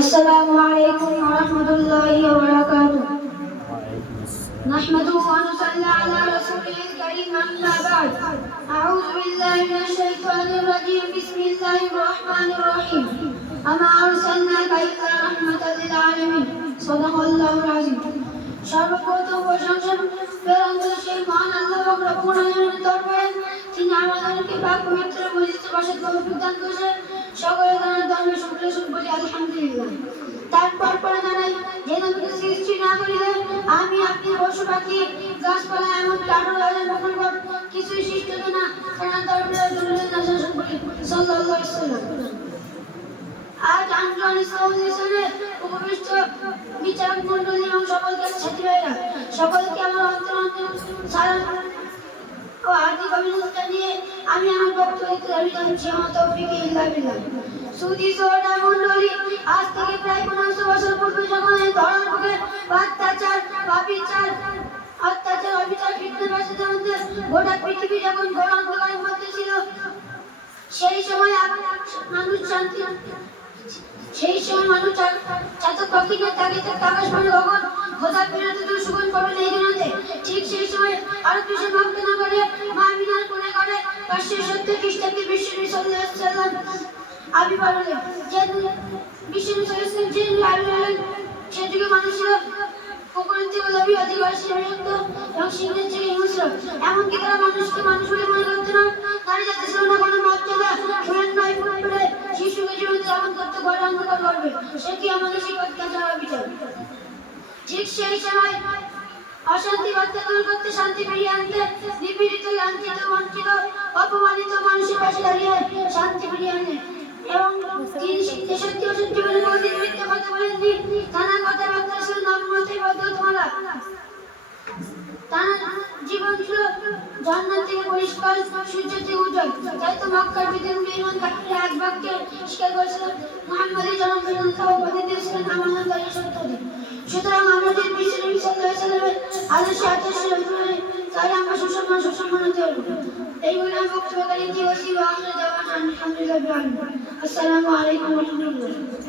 السلام عليكم ورحمة الله وبركاته. نحمده ونصلي على رسوله الكريم أما بعد. أعوذ بالله من الشيطان الرجيم. بسم الله الرحمن الرحيم. أما أرسلناك إلا رحمة للعالمين. صدق الله العظيم. সর্বপ্রথম প্রশংসা সেই মহান আল্লাহ রব্বুল আলামিনের দরবারে যিনি আমাদেরকে পাক পবিত্র মসজিদে বসে তৌফিক দান করেছেন। সকলে তার দরবারে শুকরিয়া শুকর বলি আলহামদুলিল্লাহ। তারপর পরে জানাই যে নবীকে সৃষ্টি না করিলে আমি আপনি পশু পাখি গাছপালা এমন কারো রাজার মুখর কিছুই সৃষ্টি হতো না। তার দরবারে দুরুদ নাযিল বলি সাল্লাল্লাহু আলাইহি ওয়াসাল্লাম। আজ আঞ্জুমান ইসলামের উপবিষ্ট বিচারক মন্ডলী এবং সকলকে সাথী ভাইরা সকলকে আমার অন্তর সালাম ও হার্দিক অভিনন্দন জানিয়ে আমি আমার বক্তব্য দাবি জানাচ্ছি। আমার তৌফিক ইল্লা বিল্লাহ। সুদী শ্রোতা মন্ডলী, আজ থেকে প্রায় 1500 বছর পূর্বে যখন এই ধরার বুকে অত্যাচার ফিতনাবাসীদের মধ্যে গোটা পৃথিবী যখন ঘোর অন্ধকারের মধ্যে ছিল, সেই সময় মানুষ চাতক পাখিকে তাগিতে আকাশ পানে গগন খোদা বিরতি দূর সুগন করবেন এই দিনতে। ঠিক সেই সময় আরো কিছু ভক্ত না করে মা আমিনার কোলে করে 570 খ্রিস্টাব্দে বিশ্বনবী সাল্লাল্লাহু আলাইহি ওয়াসাল্লাম আবির্ভাব হলেন। যে বিশ্বনবী সাল্লাল্লাহু আলাইহি ওয়াসাল্লাম যে আবির্ভাব হলেন, সে যুগে মানুষ ছিল পুকুরের থেকে লোভী, আদিবাসী বিরক্ত এবং সিংহের থেকে হিংস্র। এমনকি তারা মানুষকে মানুষ বলে মনে করতো না। নারী জাতি ছিল না কোনো মর্যাদা। ফুলের 9 ফুট পেলে শিশুকে জীবন ধারণ করতে ঘরে অন্ধকার করবে, সে কি আমাদের শিক্ষা ছাড়া বিচার। ঠিক সেই সময় অশান্তি বার্তা দূর করতে, শান্তি ফিরিয়ে আনতে, নিপীড়িত, লাঞ্ছিত, বঞ্চিত, অপমানিত মানুষের পাশে দাঁড়িয়ে শান্তি ফিরিয়ে আনে। এবং তিনি 63 বছর জীবনে কোনদিন মিথ্যা কথা বলেননি। তার কথাবার্তা ছিল নম্রতায় ভদ্রতা। তার জীবন ছিল জান্নাত থেকে পরিষ্কার, সূর্য থেকে উজ্জ্বল। তাই তো মক্কার ভিতরে ইমান কাফিররা এক বাক্যে স্বীকার করেছিলেন মুহাম্মদই জন্ম ও প্রতি দিয়েছিলেন আমানতদারি সত্যদি। সুতরাং আমরা যে বিশ্বনবী সাল্লাল্লাহু আলাইহি ওয়াসাল্লামের আদর্শে তাই আমরা সুসম্মান হতে হবে। এই বলে আমি বক্তব্য করি। আসসালামু আলাইকুম ওয়া রাহমাতুল্লাহ।